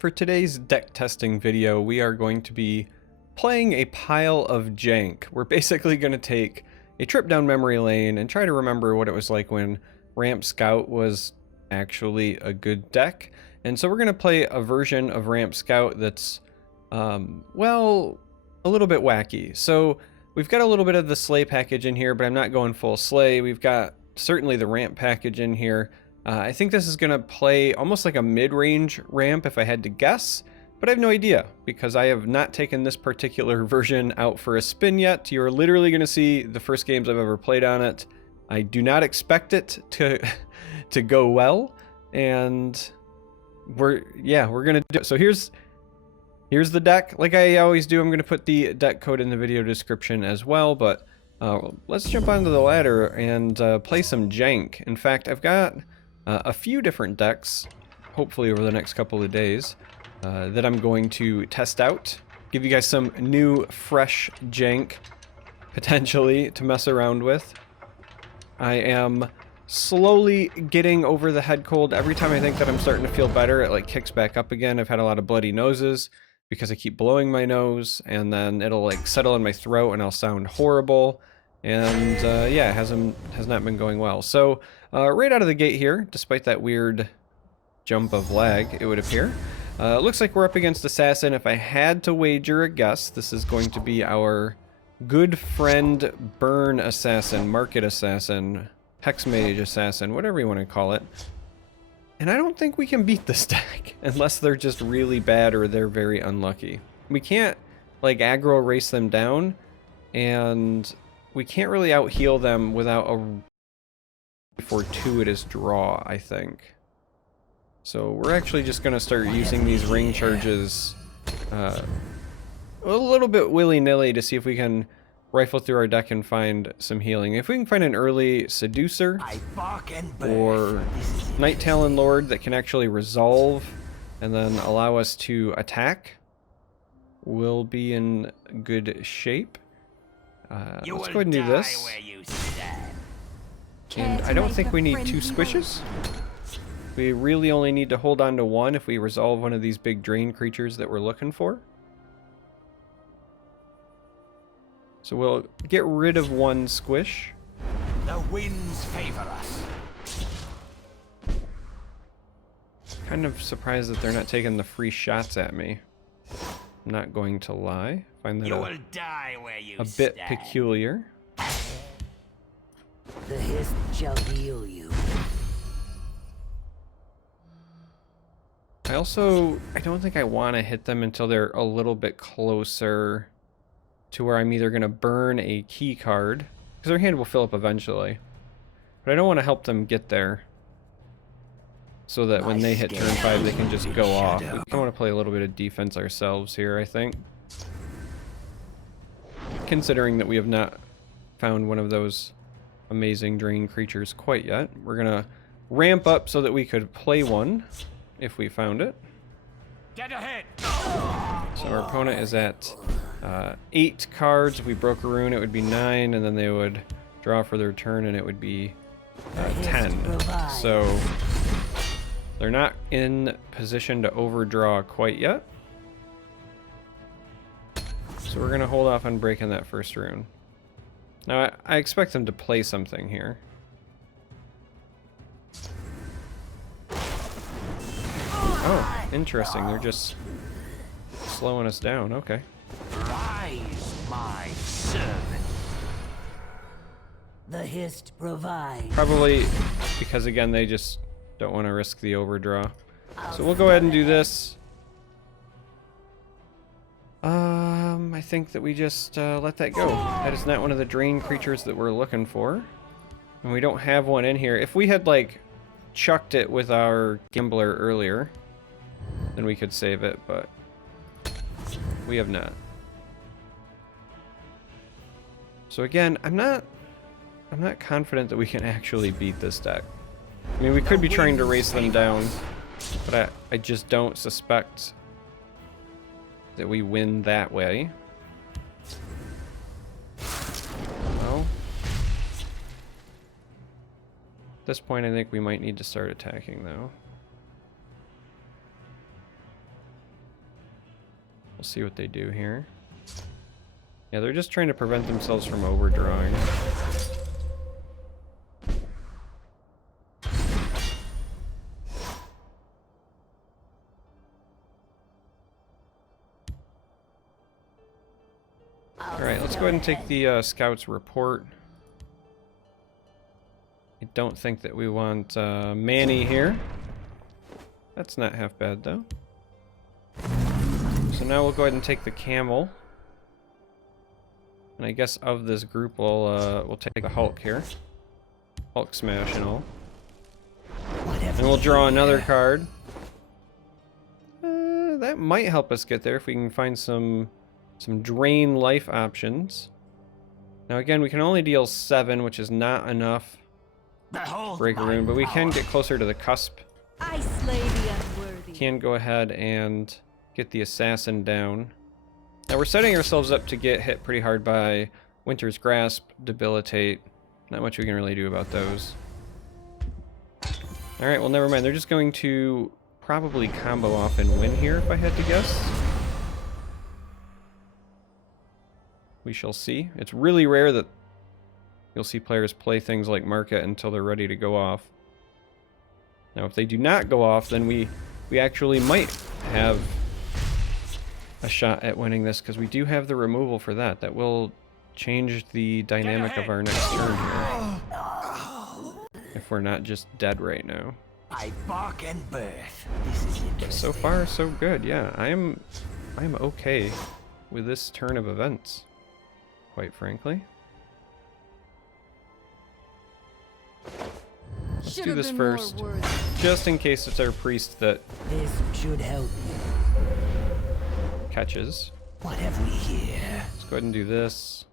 For today's deck testing video, we are going to be playing a pile of jank. We're basically going to take a trip down memory lane and try to remember what it was like when Ramp Scout was actually a good deck. And so we're going to play a version of Ramp Scout that's, well, a little bit wacky. So we've got a little bit of the Slay package in here, but I'm not going full Slay. We've got certainly the Ramp package in here. I think this is going to play almost like a mid-range ramp if I had to guess, but I have no idea because I have not taken this particular version out for a spin yet. You're literally going to see the first games I've ever played on it. I do not expect it to go well, and we're going to do it. So here's the deck. Like I always do, I'm going to put the deck code in the video description as well, but let's jump onto the ladder and play some jank. In fact, I've got a few different decks, hopefully over the next couple of days, that I'm going to test out. Give you guys some new, fresh jank, potentially, to mess around with. I am slowly getting over the head cold. Every time I think that I'm starting to feel better, it like kicks back up again. I've had a lot of bloody noses because I keep blowing my nose, and then it'll like settle in my throat and I'll sound horrible. And yeah, it has not been going well. So right out of the gate here, despite that weird jump of lag, it would appear, looks like we're up against Assassin. If I had to wager a guess, this is going to be our good friend Burn Assassin, Market Assassin, Hex Mage Assassin, whatever you want to call it. And I don't think we can beat this deck unless they're just really bad or they're very unlucky. We can't like aggro race them down, and we can't really out-heal them without a fortuitous draw, I think. So we're actually just going to start using these ring charges a little bit willy-nilly to see if we can rifle through our deck and find some healing. If we can find an early Seducer or Night Talon Lord that can actually resolve and then allow us to attack, we'll be in good shape. Let's go ahead and do this. And I don't think we need 2 squishes. We really only need to hold on to 1 if we resolve one of these big drain creatures that we're looking for. So we'll get rid of 1 squish. The winds favor us. Kind of surprised that they're not taking the free shots at me. I'm not going to lie. Find that a bit peculiar. The Hist shall heal you. I don't think I want to hit them until they're a little bit closer to where I'm either going to burn a key card, because their hand will fill up eventually. But I don't want to help them get there, so that when they hit turn 5 they can just go off. We kind of want to play a little bit of defense ourselves here, I think. Considering that we have not found one of those amazing drain creatures quite yet. We're going to ramp up so that we could play one if we found it. Get ahead. So our opponent is at 8 cards. If we broke a rune, it would be 9, and then they would draw for their turn, and it would be 10. So they're not in position to overdraw quite yet. So we're going to hold off on breaking that first rune. Now, I expect them to play something here. Oh, interesting. They're just slowing us down. Okay. Rise, my servant. The Hist provides. Probably because, again, they just don't want to risk the overdraw. So we'll go ahead and do this. I think that we just let that go. That is not one of the drain creatures that we're looking for. And we don't have one in here. If we had, like, chucked it with our Gambler earlier, then we could save it, but we have not. So again, I'm not confident that we can actually beat this deck. I mean, we could be trying to race them down, but I just don't suspect that we win that way. Well, at this point I think we might need to start attacking though. We'll see what they do here. Yeah, they're just trying to prevent themselves from overdrawing. Alright, let's go ahead and take the scout's report. I don't think that we want Manny here. That's not half bad, though. So now we'll go ahead and take the camel. And I guess of this group, we'll take the Hulk here. Hulk smash and all. And we'll draw another card. That might help us get there if we can find some drain life options. Now again, we can only deal 7, which is not enough. Break a rune, but we can get closer to the cusp. I slay the unworthy. Can go ahead and get the assassin down. Now we're setting ourselves up to get hit pretty hard by Winter's Grasp, Debilitate. Not much we can really do about those. Alright, well never mind. They're just going to probably combo off and win here if I had to guess. We shall see. It's really rare that you'll see players play things like Market until they're ready to go off. Now if they do not go off, then we actually might have a shot at winning this, because we do have the removal for that. That will change the dynamic of our next turn here. If we're not just dead right now. By bark and birth. This is interesting. So far, so good. Yeah, I am okay with this turn of events, quite frankly. Let's do this first, just in case it's our priest that This should help you. catches. What have we here? Let's go ahead and do this.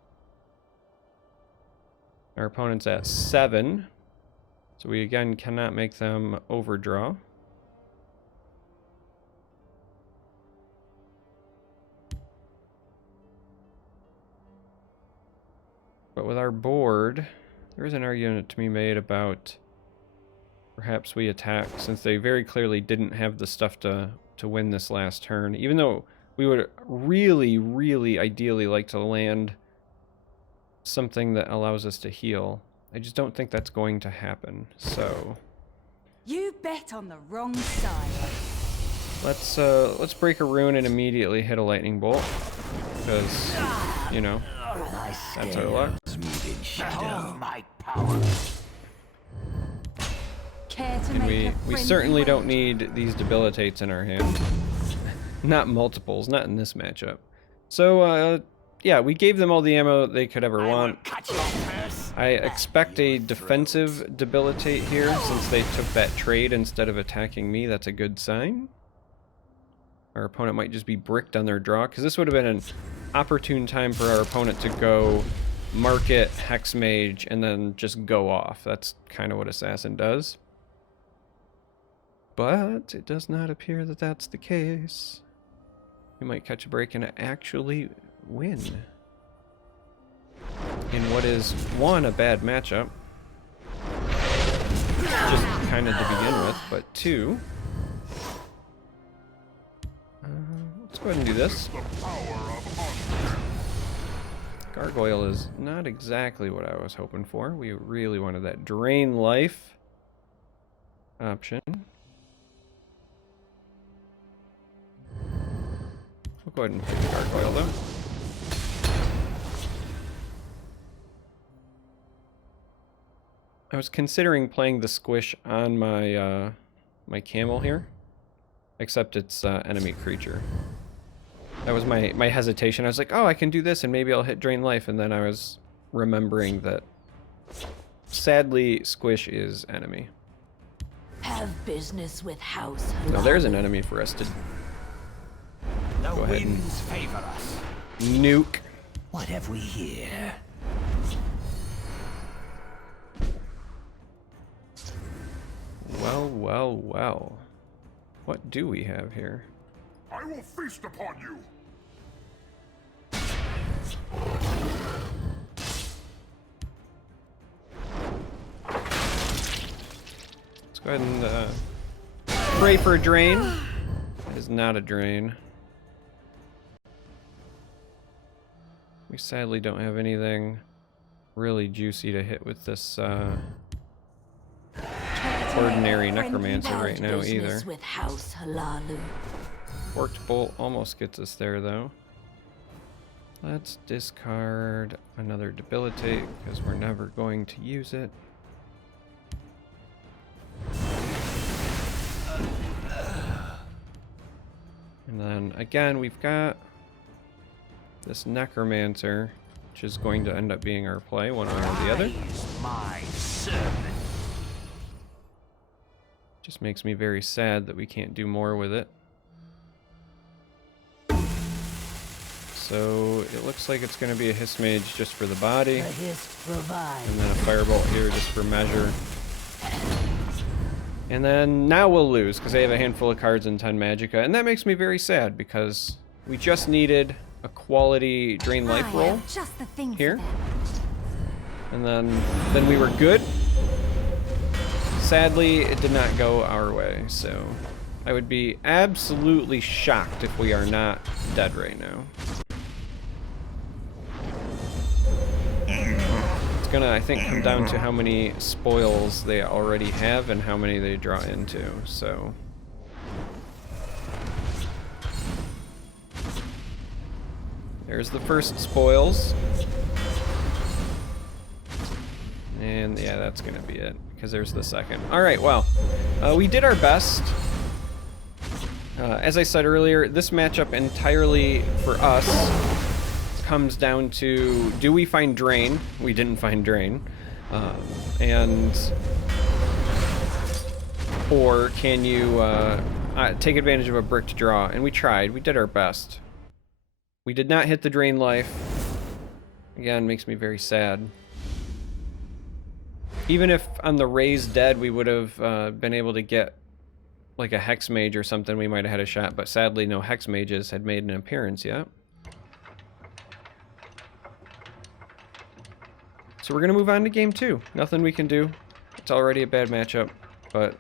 Our opponent's at 7, so we again cannot make them overdraw. But with our board, there is an argument to be made about perhaps we attack, since they very clearly didn't have the stuff to win this last turn, even though we would really, really ideally like to land something that allows us to heal. I just don't think that's going to happen, so You bet on the wrong side. let's break a rune and immediately hit a lightning bolt, because, you know, that's our luck. Behold my power. Care to And make we a friendly certainly don't wager? need these debilitates in our hand. Not multiples, not in this matchup. So, yeah, we gave them all the ammo they could ever want. Cut your purse. I expect a defensive debilitate here, since they took that trade instead of attacking me. That's a good sign. Our opponent might just be bricked on their draw, because this would have been an opportune time for our opponent to go Market, Hex Mage, and then just go off. That's kind of what Assassin does. But it does not appear that that's the case. We might catch a break and actually win. In what is, 1, a bad matchup. Just kind of to begin with, but 2... let's go ahead and do this. Gargoyle is not exactly what I was hoping for. We really wanted that drain life option. We'll go ahead and pick the gargoyle though. I was considering playing the squish on my my camel here, except it's enemy creature. That was my hesitation. I was like, oh, I can do this and maybe I'll hit drain life, and then I was remembering that sadly squish is enemy. Have business with House. So there's an enemy for us to The Go ahead and- winds favor us. nuke. What have we here? Well, well, well. What do we have here? I will feast upon you. Let's go ahead and pray for a drain. That is not a drain. We sadly don't have anything really juicy to hit with this ordinary necromancer right now either. With House Halalu. Forked bolt almost gets us there though. Let's discard another debilitate because we're never going to use it. And then again, we've got this necromancer, which is going to end up being our play one way or the other. Rise, my servant. Just makes me very sad that we can't do more with it. So it looks like it's going to be a Hiss Mage just for the body, The hiss provides. and then a Firebolt here just for measure. And then now we'll lose because I have a handful of cards in 10 Magicka, and that makes me very sad because we just needed a quality Drain Life I roll have just the thing for here, them. and then we were good. Sadly, it did not go our way, so I would be absolutely shocked if we are not dead right now. It's gonna, I think, come down to how many spoils they already have and how many they draw into, so. There's the first spoils. And yeah, that's gonna be it, because there's the second. Alright, well, we did our best. As I said earlier, this matchup entirely for us comes down to, do we find Drain? We didn't find Drain. Or can you take advantage of a brick to draw? And we tried, we did our best. We did not hit the Drain Life. Again, makes me very sad. Even if on the Raised Dead we would have been able to get like a Hex Mage or something, we might have had a shot, but sadly no Hex Mages had made an appearance yet. So we're going to move on to game 2. Nothing we can do. It's already a bad matchup, but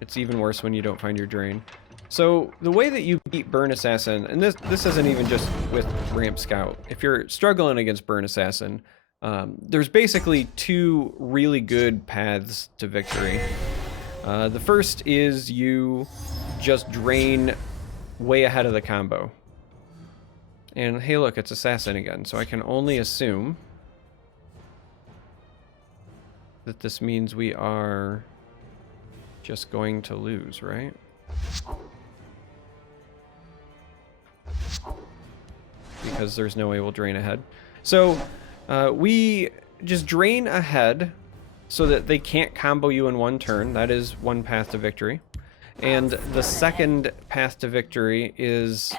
it's even worse when you don't find your Drain. So the way that you beat Burn Assassin, and this isn't even just with Ramp Scout. If you're struggling against Burn Assassin, there's basically two really good paths to victory. The first is you just Drain way ahead of the combo. And hey look, it's Assassin again, so I can only assume that this means we are just going to lose, right? Because there's no way we'll Drain ahead. So we just Drain ahead so that they can't combo you in one turn. That is one path to victory. And the second path to victory is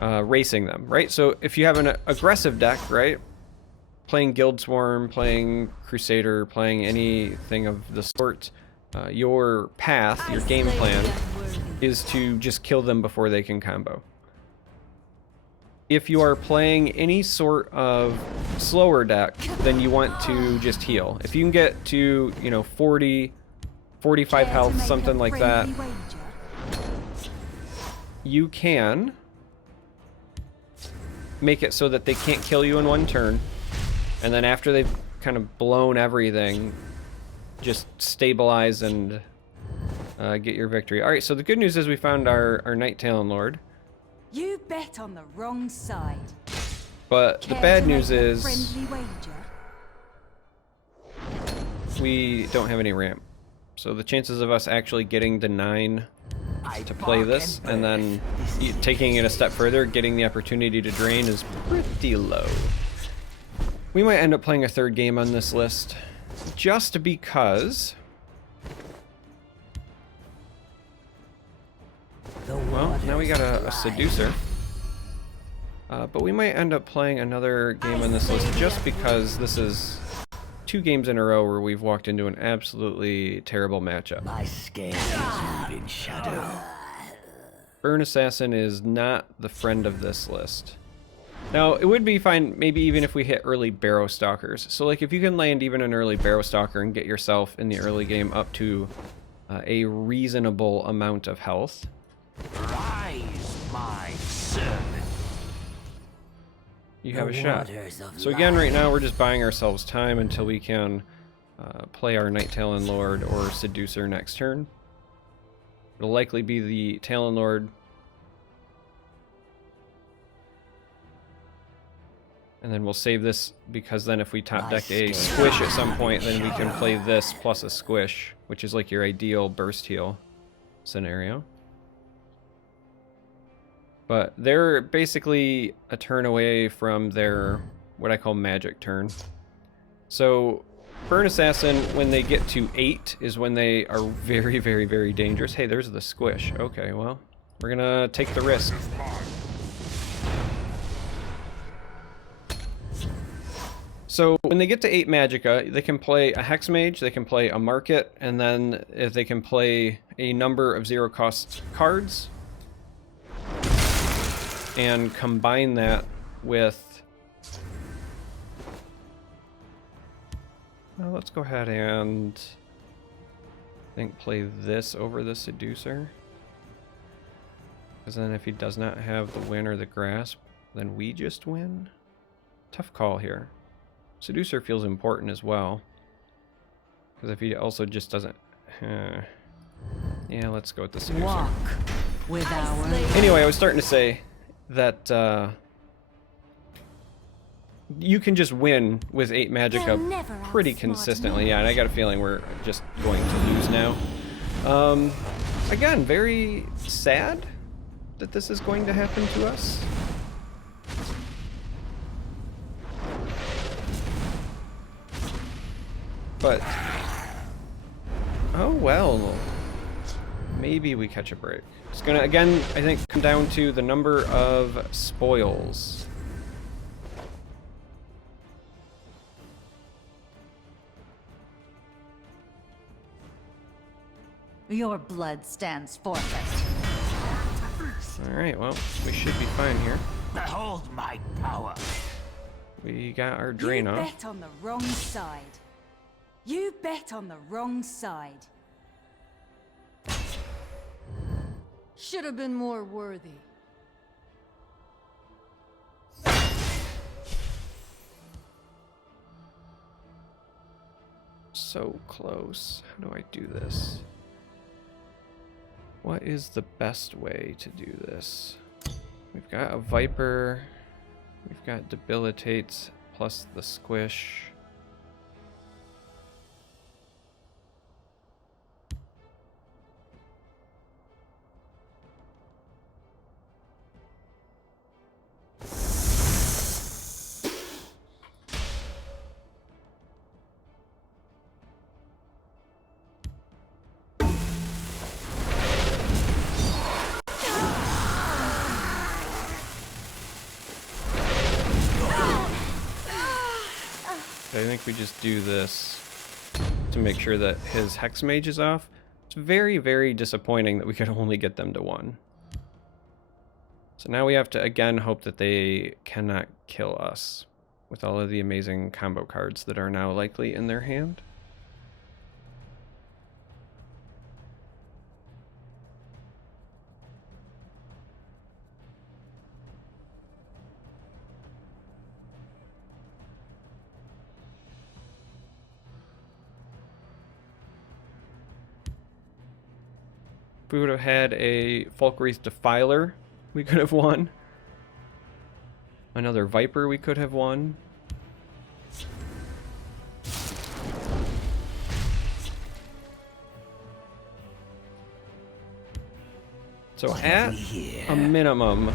racing them, right? So if you have an aggressive deck, right? Playing Guild Swarm, playing Crusader, playing anything of the sort, your path, your game plan is to just kill them before they can combo. If you are playing any sort of slower deck, then you want to just heal. If you can get to, 40, 45 health, something like that, you can make it so that they can't kill you in one turn. And then after they've kind of blown everything, just stabilize and get your victory. All right, so the good news is we found our Night Talon Lord. You bet on the wrong side. But the Care bad to news make a is friendly wager? we don't have any ramp. So the chances of us actually getting the 9 to play this and then taking it a step further, getting the opportunity to Drain, is pretty low. We might end up playing a third game on this list just because, well, now we got a Seducer. But we might end up playing another game on this list just because this is 2 games in a row where we've walked into an absolutely terrible matchup. My scale is moving shadow. Burn Assassin is not the friend of this list. Now, it would be fine maybe even if we hit early Barrow Stalkers. So like if you can land even an early Barrow Stalker and get yourself in the early game up to a reasonable amount of health. Rise, my servant. you have a shot. So again, right now we're just buying ourselves time until we can play our Night Talon Lord or Seducer next turn. It'll likely be the Talon Lord. And then we'll save this because then if we top deck a Squish at some point, then we can play this plus a Squish, which is like your ideal burst heal scenario. But they're basically a turn away from their, what I call magic turn. So Burn Assassin, when they get to 8, is when they are very, very, very dangerous. Hey, there's the Squish. Okay, well, we're gonna take the risk. So when they get to 8 Magicka, they can play a Hex Mage, they can play a Market, and then if they can play a number of 0-cost cards and combine that with... Well, let's go ahead and I think play this over the Seducer. Because then if he does not have the Win or the Grasp, then we just win. Tough call here. Seducer feels important as well. Because if he also just doesn't... yeah, let's go with the Seducer. Walk with our... Anyway, I was starting to say that you can just win with 8 Magicka pretty consistently. Yeah, and I got a feeling we're just going to lose now. Again, very sad that this is going to happen to us. But, oh well, maybe we catch a break. It's gonna, again, I think, come down to the number of spoils. Your blood stands forfeit. Alright, well, we should be fine here. Behold my power. We got our drain You off. bet on the wrong side. You bet on the wrong side. Should have been more worthy. So close. How do I do this? What is the best way to do this? We've got a Viper. We've got Debilitates plus the Squish. I think we just do this to make sure that his Hex Mage is off. It's very, very disappointing that we could only get them to 1. So now we have to again hope that they cannot kill us with all of the amazing combo cards that are now likely in their hand. If we would have had a Falkreath Defiler, we could have won. Another Viper we could have won. So at a minimum,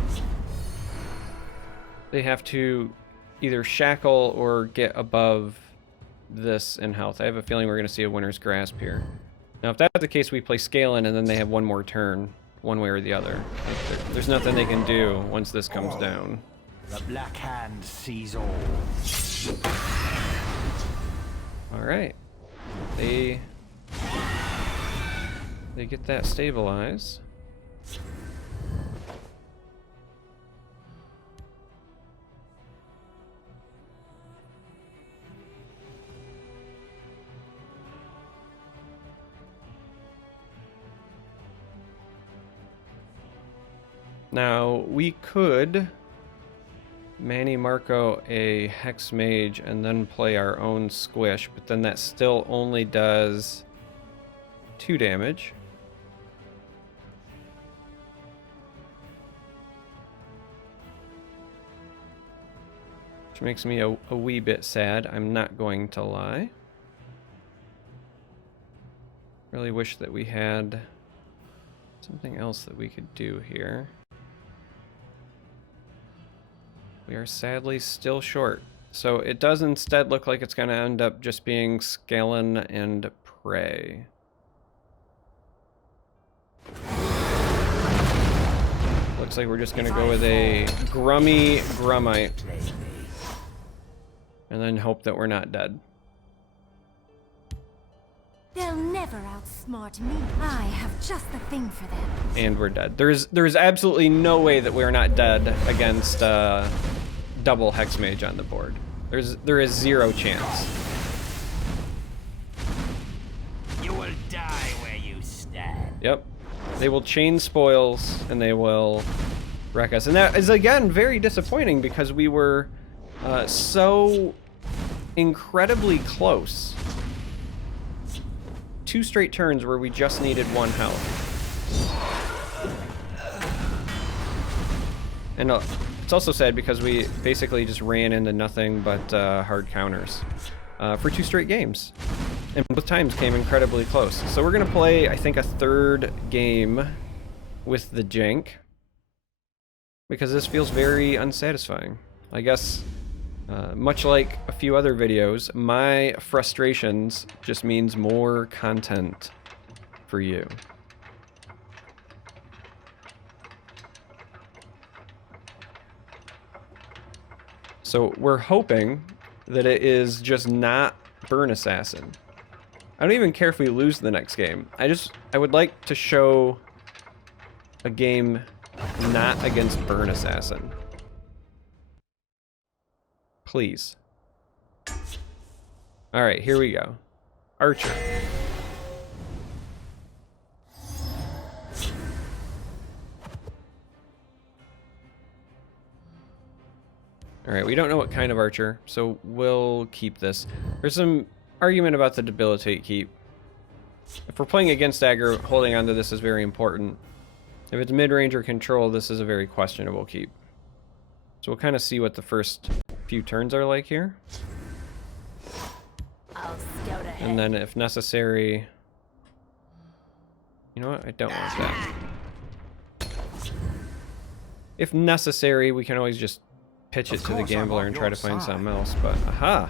they have to either shackle or get above this in health. I have a feeling we're going to see a Winter's Grasp here. Now, if that's the case, we play Scalen, and then they have one more turn, one way or the other. Like there's nothing they can do once this comes down. The Black Hand sees all. All right, they get that stabilize. Now, we could Manny Marco a Hex Mage and then play our own Squish, but then that still only does 2 damage. Which makes me a wee bit sad, I'm not going to lie. Really wish that we had something else that we could do here. We are sadly still short. So it does instead look like it's going to end up just being Scalen and Prey. Looks like we're just going to go with a Grummy Grummite. And then hope that we're not dead. They'll never outsmart me. I have just the thing for them. And we're dead. There is absolutely no way that we're not dead against double Hex Mage on the board. There is 0 chance. You will die where you stand. Yep. They will chain spoils and they will wreck us. And that is again very disappointing because we were so incredibly close. 2 straight turns where we just needed 1 health. And it's also sad because we basically just ran into nothing but hard counters for 2 straight games. And both times came incredibly close. So we're going to play, I think, a 3rd game with the Jank. Because this feels very unsatisfying. I guess, much like a few other videos, my frustrations just means more content for you. So we're hoping that it is just not Burn Assassin. I don't even care if we lose the next game. I would like to show a game not against Burn Assassin. Please. Alright, here we go. Archer. Alright, we don't know what kind of archer, so we'll keep this. There's some argument about the debilitate keep. If we're playing against aggro, holding onto this is very important. If it's mid-range or control, this is a very questionable keep. So we'll kind of see what the first few turns are like here. I'll scout ahead. And then if necessary... You know what? I don't want that. If necessary, we can always just pitch it to the gambler and try to find something else, but aha!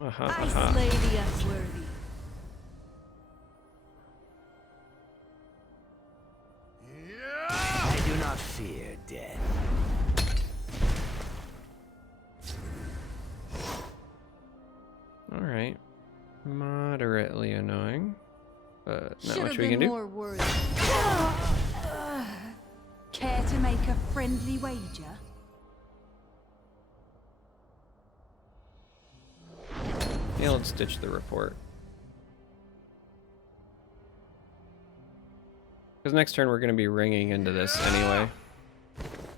Aha, I aha. slay the unworthy. I do not fear death. Alright. Moderately annoying, but not Should much have we can been do. more worthy. Care to make a friendly wager? Yeah, let's ditch the report. Because next turn we're going to be ringing into this anyway.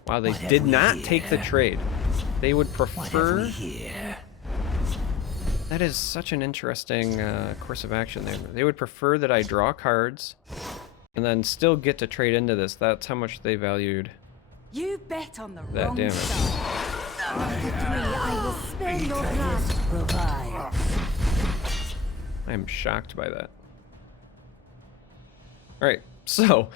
Wow, they did not take the trade. They would prefer... Here. That is such an interesting course of action there. They would prefer that I draw cards and then still get to trade into this. That's how much they valued You bet on the that wrong damage. side. I will spare your blood. I am shocked by that. Alright, so,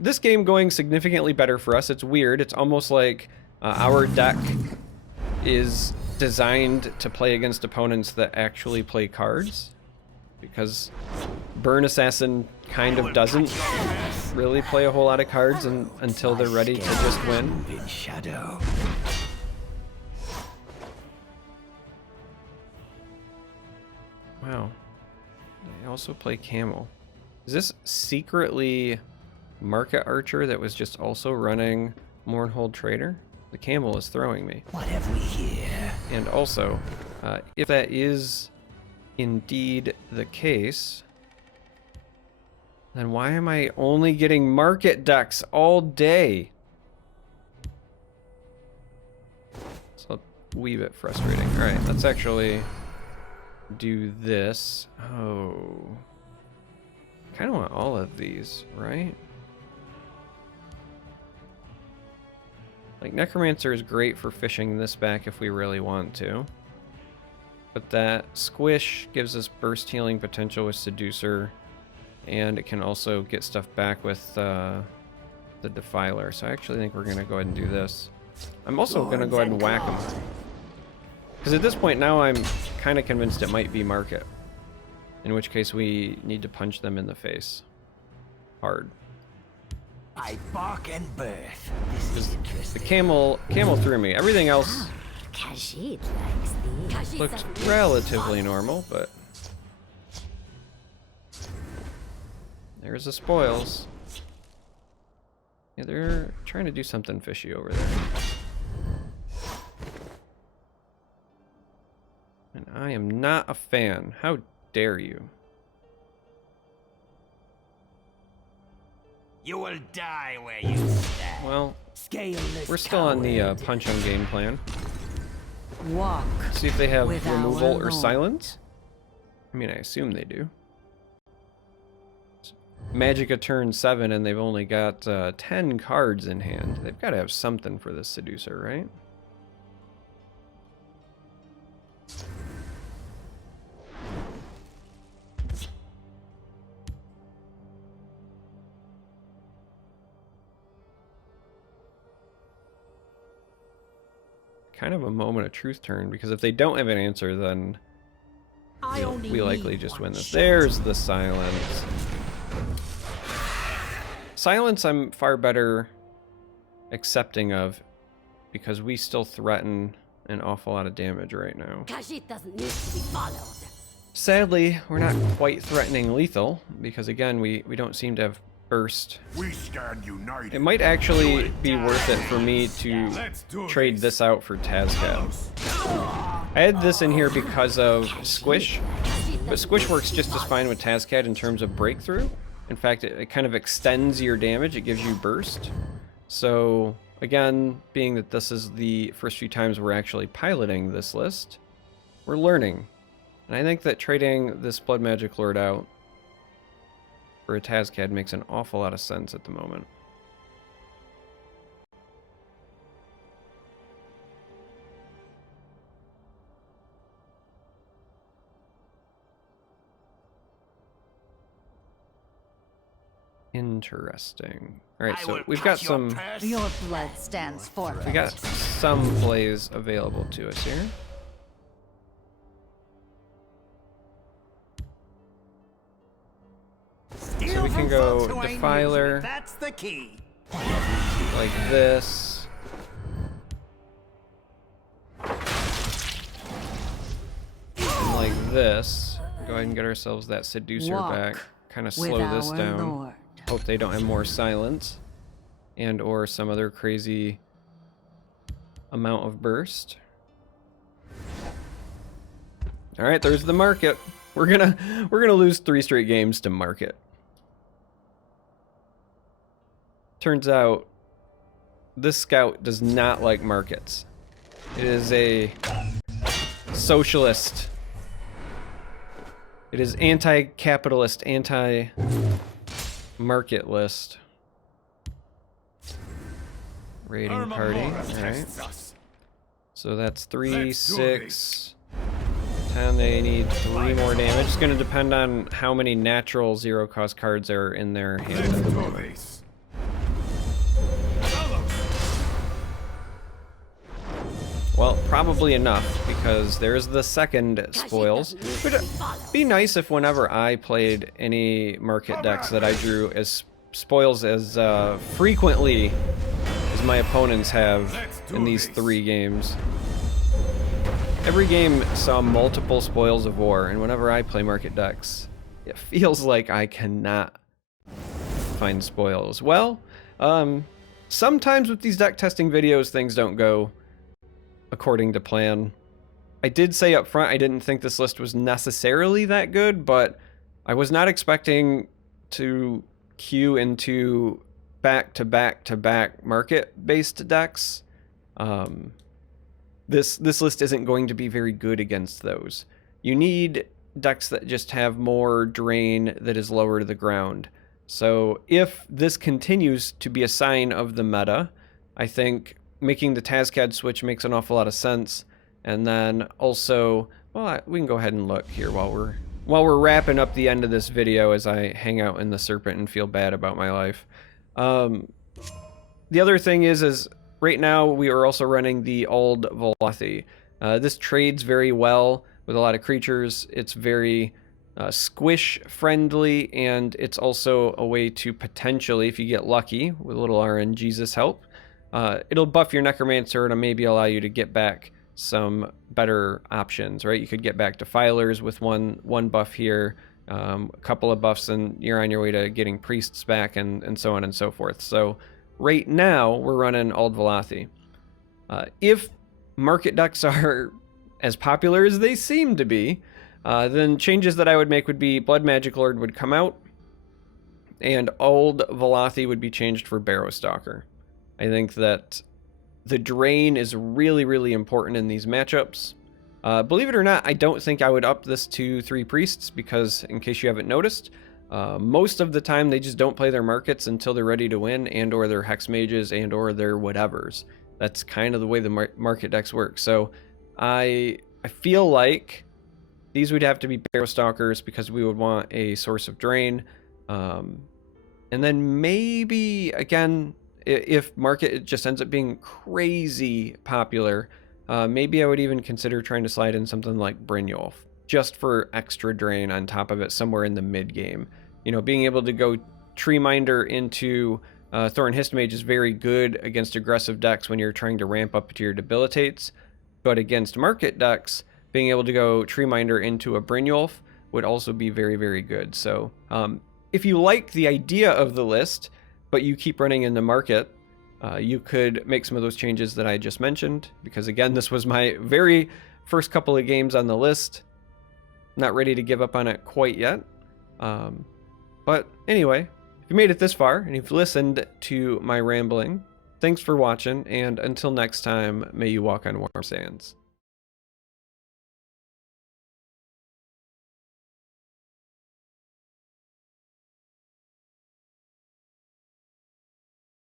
this game going significantly better for us. It's weird. It's almost like our deck is designed to play against opponents that actually play cards. Because Burn Assassin kind of doesn't really play a whole lot of cards until they're ready to just win. Move in shadow. Wow. They also play Camel. Is this secretly Market Archer that was just also running Mournhold Trader? The Camel is throwing me. What have we here? And also, if that is indeed the case, then why am I only getting market decks all day? wee bit frustrating. Alright, let's actually do this. Oh. Kind of want all of these, right? Like, Necromancer is great for fishing this back if we really want to. But that Squish gives us burst healing potential with Seducer. And it can also get stuff back with the Defiler. So I actually think we're going to go ahead and do this. I'm also going to go ahead and whack him. Because at this point now I'm kind of convinced it might be Market. In which case we need to punch them in the face. Hard. I bark and birth. This is The interesting. camel threw me. Everything else Khajiit likes these. Khajiit looked doesn't need relatively normal, but there's the spoils. Yeah, they're trying to do something fishy over there. And I am not a fan. How dare you? You will die where you stand. Well, Scaleless we're still on the coward. punch on game plan. Walk. See if they have With our removal or Lord. silence. I mean, I assume they do. Magicka turn 7 and they've only got 10 cards in hand. They've got to have something for this Seducer, right? Kind of a moment of truth turn, because if they don't have an answer, then we likely just win this. There's the silence. Silence I'm far better accepting of, because we still threaten an awful lot of damage right now. Khajiit doesn't need to be followed. Sadly, we're not quite threatening lethal, because again, we don't seem to have burst. We stand united. It might actually be worth it for me to trade this out for Tazcad. I had this in here because of Squish, but Squish works just as fine with Tazcad in terms of breakthrough. In fact, it kind of extends your damage, it gives you burst. So, again, being that this is the first few times we're actually piloting this list, we're learning. And I think that trading this Blood Magic Lord out for a Tazcad makes an awful lot of sense at the moment. Interesting. All right, I so will we've got cut your some purse. Your blood stands for we got some plays available to us here. Steal we can from go folks who ain't Defiler. using it. That's the key. Like this. And like this. Go ahead and get ourselves that Seducer Walk back. Kind of with slow this our down. Lord. Hope they don't have more silence. And or some other crazy amount of burst. Alright, there's the Market. We're gonna lose 3 straight games to Market. Turns out this scout does not like markets. It is a socialist. It is anti-capitalist, anti-market list. Raiding party. Alright. So that's 3, 6, 10. They need 3 more damage. It's going to depend on how many natural 0-cost cards are in their hand at the moment. Well, probably enough, because there's the second spoils. It would be nice if whenever I played any market decks that I drew as spoils as frequently as my opponents have in these 3 games. Every game saw multiple spoils of war, and whenever I play market decks, it feels like I cannot find spoils. Well, sometimes with these deck testing videos, things don't go according to plan. I did say up front I didn't think this list was necessarily that good, but I was not expecting to queue into back-to-back-to-back market-based decks. this list isn't going to be very good against those. You need decks that just have more drain that is lower to the ground. So if this continues to be a sign of the meta, I think making the Tazcad switch makes an awful lot of sense. And then also, well, we can go ahead and look here while we're wrapping up the end of this video as I hang out in the Serpent and feel bad about my life. The other thing is right now we are also running the Ald Velothi. This trades very well with a lot of creatures. It's very squish friendly, and it's also a way to potentially, if you get lucky with a little RNGesus help, it'll buff your Necromancer and maybe allow you to get back some better options, right? You could get back Defilers with one buff here, a couple of buffs, and you're on your way to getting Priests back, and so on and so forth. So right now we're running Ald Velothi. If market decks are as popular as they seem to be, then changes that I would make would be Blood Magic Lord would come out, and Ald Velothi would be changed for Barrow Stalker. I think that the drain is really, really important in these matchups. Believe it or not, I don't think I would up this to 3 Priests because, in case you haven't noticed, most of the time they just don't play their markets until they're ready to win, and or their Hex Mages, and or their whatevers. That's kind of the way the market decks work. So I feel like these would have to be Barrow Stalkers because we would want a source of drain. And then maybe, again, if market just ends up being crazy popular, maybe I would even consider trying to slide in something like Brynjolf, just for extra drain on top of it somewhere in the mid game. You know, being able to go Treeminder into Thorn Histamage is very good against aggressive decks when you're trying to ramp up to your debilitates, but against market decks, being able to go Treeminder into a Brynjolf would also be very, very good. So if you like the idea of the list, but you keep running in the market, you could make some of those changes that I just mentioned, because again, this was my very first couple of games on the list. Not ready to give up on it quite yet. But anyway, if you made it this far and you've listened to my rambling, thanks for watching, and until next time, may you walk on warm sands.